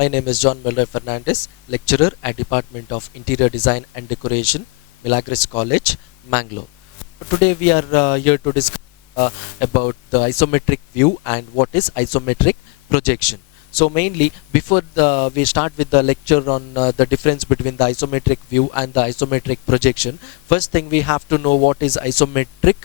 My name is John Melroy Fernandes, lecturer at Department of Interior Design and Decoration, Milagres College, Mangalore. Today we are here to discuss about the isometric view and what is isometric projection. So mainly, before we start with the lecture on the difference between the isometric view and the isometric projection, first thing we have to know what is isometric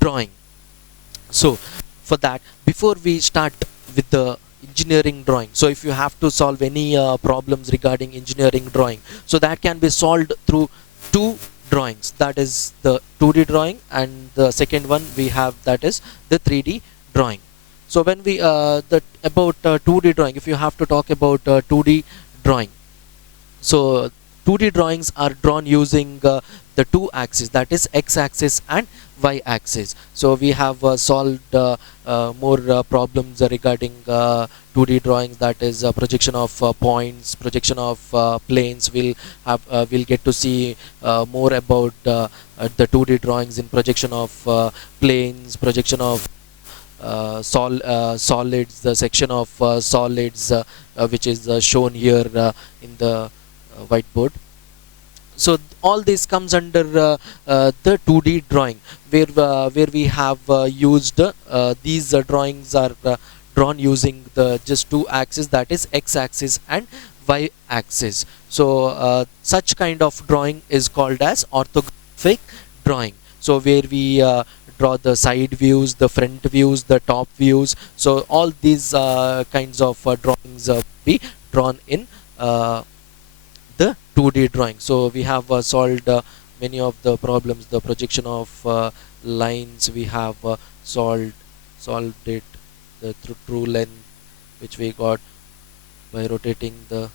drawing. So for that, before we start with the engineering drawing, so if you have to solve any problems regarding engineering drawing, so that can be solved through two drawings, that is the 2D drawing, and the second one we have, that is the 3D drawing. So when we about 2D drawing, if you have to talk about 2D drawing, so 2D drawings are drawn using the two axes, that is x-axis and y-axis. So we have solved more problems regarding 2D drawings, that is projection of points, projection of planes. We'll get to see more about the 2D drawings in projection of planes, projection of solids, the section of solids which is shown here in the whiteboard. So all this comes under the 2D drawing, where we have used these drawings are drawn using the just two axes, that is x-axis and y-axis. So such kind of drawing is called as orthographic drawing. So where we draw the side views, the front views, the top views. So all these kinds of drawings be drawn in the 2D drawing. So we have solved many of the problems. The projection of lines we have solved it. The true length which we got by rotating the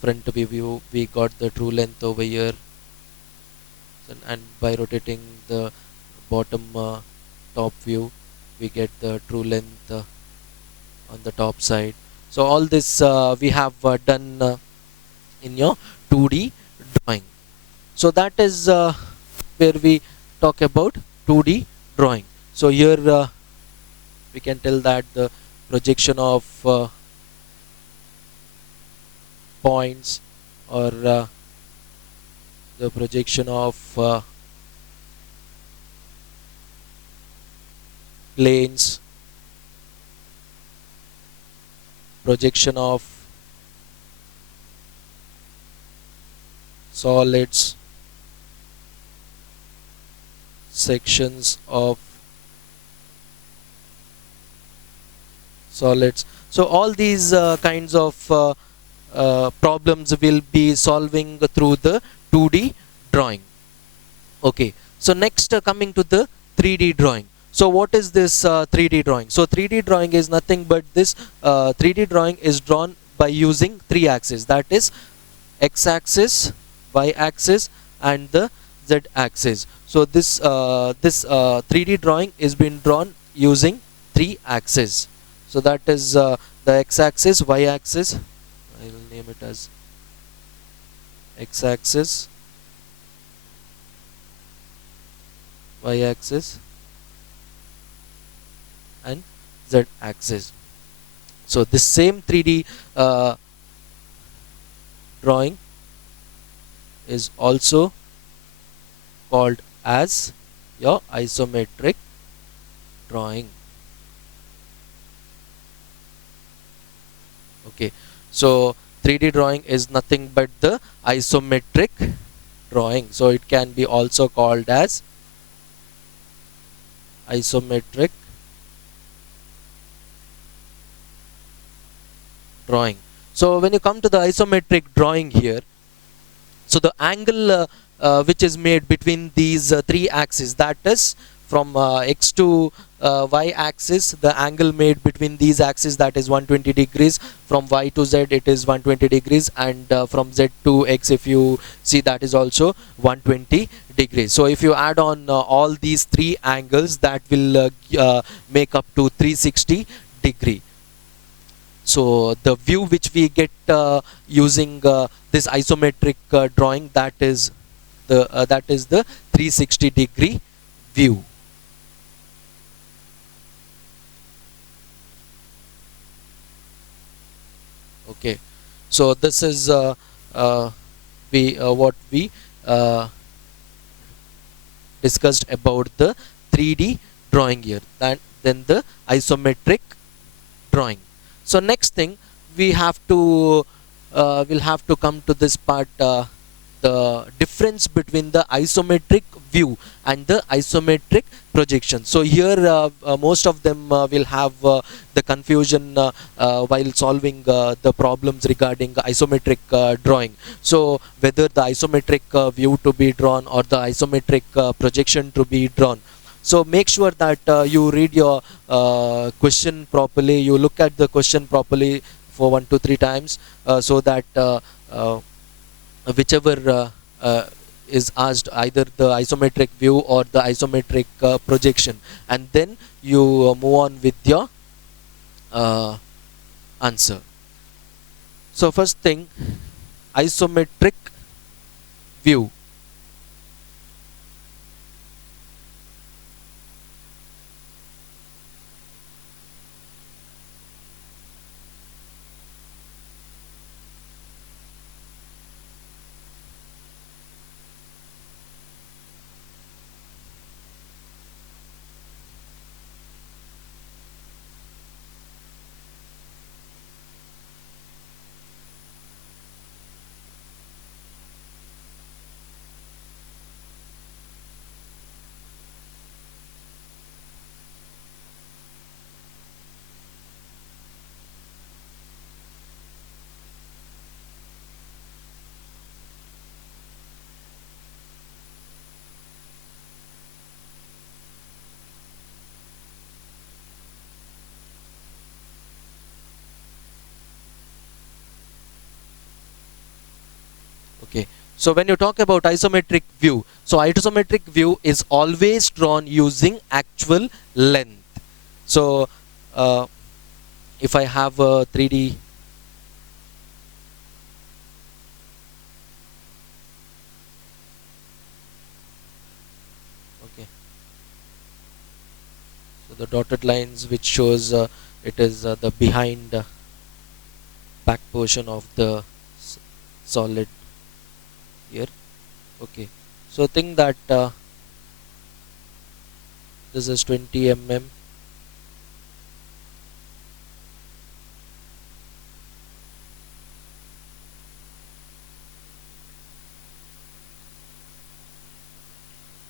front view, we got the true length over here, and by rotating the bottom top view we get the true length on the top side. So all this we have done in your 2D drawing. So that is where we talk about 2D drawing. So here we can tell that the projection of points, or the projection of planes, projection of solids, sections of solids. So all these kinds of problems will be solving through the 2D drawing. Okay, so next coming to the 3D drawing. So what is this 3D drawing? So 3D drawing is nothing but this 3D drawing is drawn by using three axes, that is x-axis, y-axis and the z-axis. So this 3D drawing is being drawn using three axes. So that is the x-axis, y-axis, I will name it as x-axis, y-axis and z-axis. So this same 3D drawing is also called as your isometric drawing. Okay, so 3D drawing is nothing but the isometric drawing. So it can be also called as isometric drawing. So when you come to the isometric drawing here, so the angle which is made between these three axes, that is from x to y axis, the angle made between these axes, that is 120 degrees. From y to z it is 120 degrees, and from z to x, if you see, that is also 120 degrees. So if you add on all these three angles, that will make up to 360 degree. So the view which we get using this isometric drawing, that is the 360 degree view. Okay, so this is uh, we what we uh, discussed about the 3D drawing here, then the isometric drawing. So next thing we have to we'll have to come to this part, the difference between the isometric view and the isometric projection. So here most of them will have the confusion while solving the problems regarding isometric drawing. So whether the isometric view to be drawn or the isometric projection to be drawn. So make sure that you read your question properly, you look at the question properly for 1 to 3 times, so that whichever is asked, either the isometric view or the isometric projection, and then you move on with your uh, answer. So first thing, isometric view. Okay, so when you talk about isometric view, so isometric view is always drawn using actual length. So uh, if I have a 3D, okay, so the dotted lines which shows it is the behind back portion of the solid here. Okay, so think that this is 20 mm.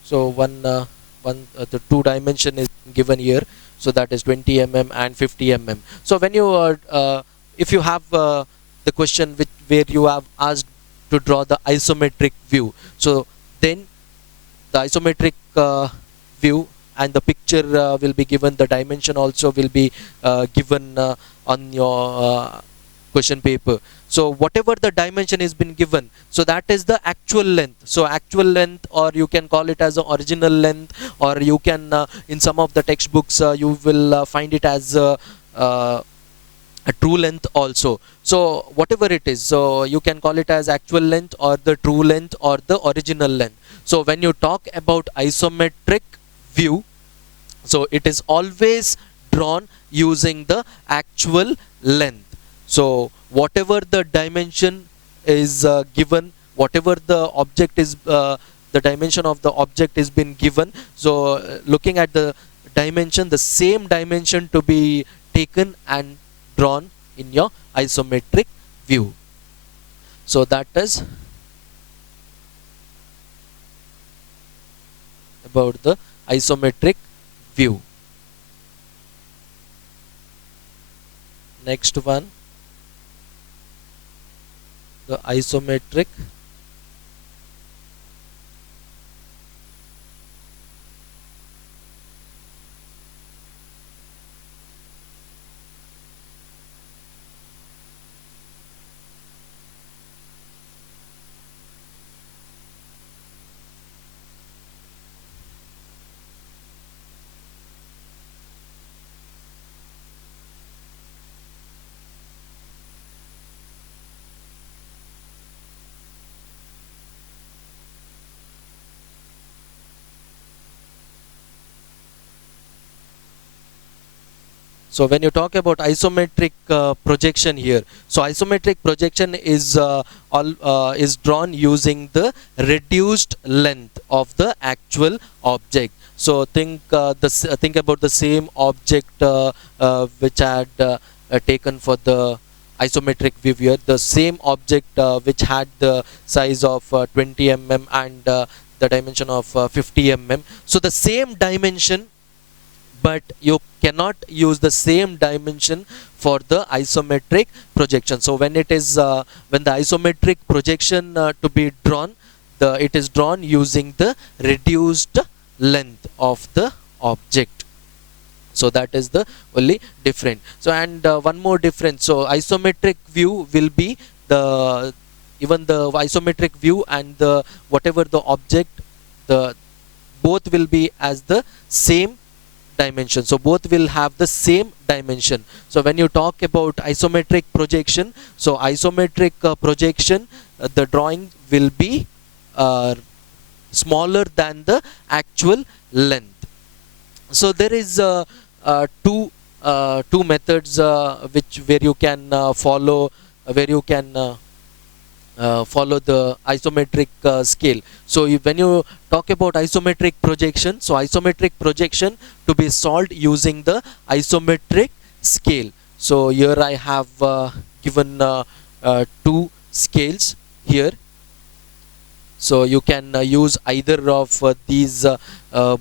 So the two dimension is given here, so that is 20 mm and 50 mm. So when you if you have the question which where you have asked to draw the isometric view, so then the isometric view and the picture will be given, the dimension also will be given on your question paper. So whatever the dimension has been given, so that is the actual length. So actual length, or you can call it as the original length, or you can in some of the textbooks you will find it as uh, a true length also. So whatever it is, so you can call it as actual length or the true length or the original length. So when you talk about isometric view, so it is always drawn using the actual length. So whatever the dimension is given, whatever the object is the dimension of the object is been given, so looking at the dimension, the same dimension to be taken and drawn in your isometric view. So that is about the isometric view. Next one, the isometric So when you talk about isometric projection here, so isometric projection is drawn using the reduced length of the actual object. So think about the same object which had taken for the isometric view here. The same object which had the size of 20 mm and the dimension of 50 mm. So the same dimension, but you cannot use the same dimension for the isometric projection. So when it is when the isometric projection to be drawn, it is drawn using the reduced length of the object. So that is the only different. So and one more difference, so isometric view will be the even the isometric view and the whatever the object, the both will be as the same dimension. So both will have the same dimension. So when you talk about isometric projection, so isometric projection, the drawing will be smaller than the actual length. So there is two methods which where you can where you can follow the isometric scale. So when you talk about isometric projection, so isometric projection to be solved using the isometric scale. So here I have given two scales here. So you can use either of these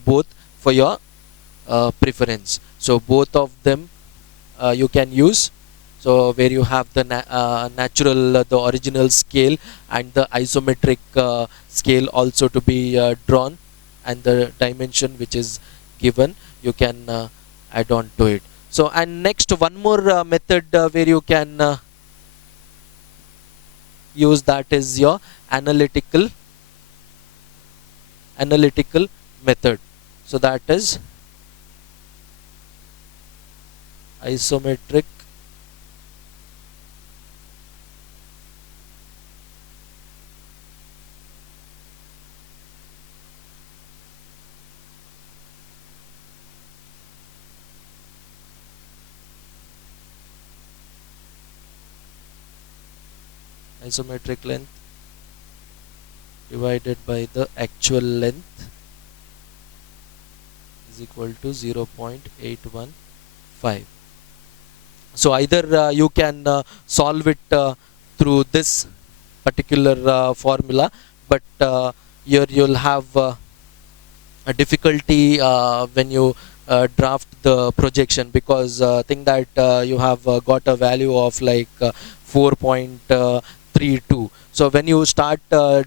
both for your preference. So both of them you can use. So where you have the natural, the original scale and the isometric scale also to be drawn, and the dimension which is given, you can add on to it. So and next one more method where you can use, that is your analytical method. So that is isometric length divided by the actual length is equal to 0.815. So either you can solve it through this particular formula, but here you'll have a difficulty when you draft the projection, because think that you have got a value of like 4.32. So when you start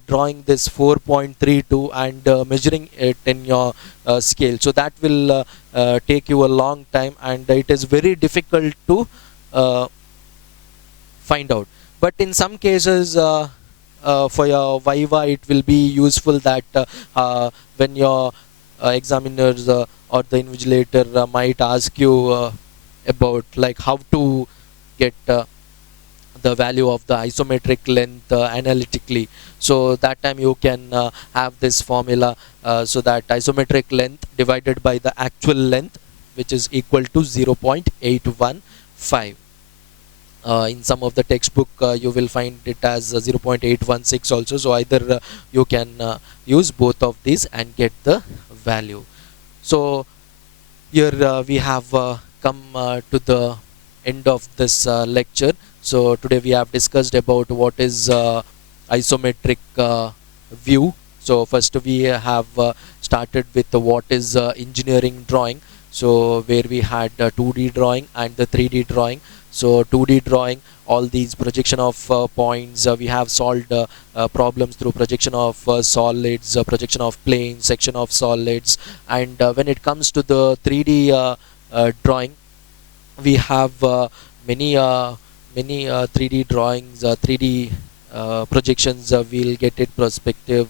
drawing this 4.32 and measuring it in your scale, so that will take you a long time, and it is very difficult to find out. But in some cases for your viva, it will be useful that when your examiners or the invigilator might ask you about like how to get the value of the isometric length analytically. So that time you can have this formula, so that isometric length divided by the actual length, which is equal to 0.815. In some of the textbook you will find it as 0.816 also. So either you can use both of these and get the value. So here we have come to the end of this lecture. So today we have discussed about what is isometric view. So first we have started with what is engineering drawing. So where we had 2D drawing and the 3D drawing. So 2D drawing, all these projection of points, we have solved problems through projection of solids, projection of planes, section of solids. And when it comes to the 3D drawing, we have many 3D drawings, 3D projections. We'll get it perspective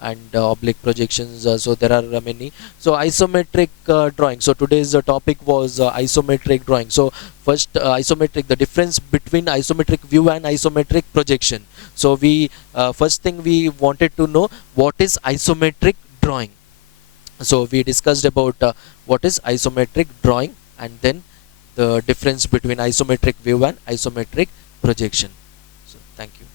and oblique projections. So there are many. So isometric drawing. So today's topic was isometric drawing. So first isometric, the difference between isometric view and isometric projection. So we first thing we wanted to know, what is isometric drawing. So we discussed about what is isometric drawing, and then the difference between isometric view and isometric projection. So thank you.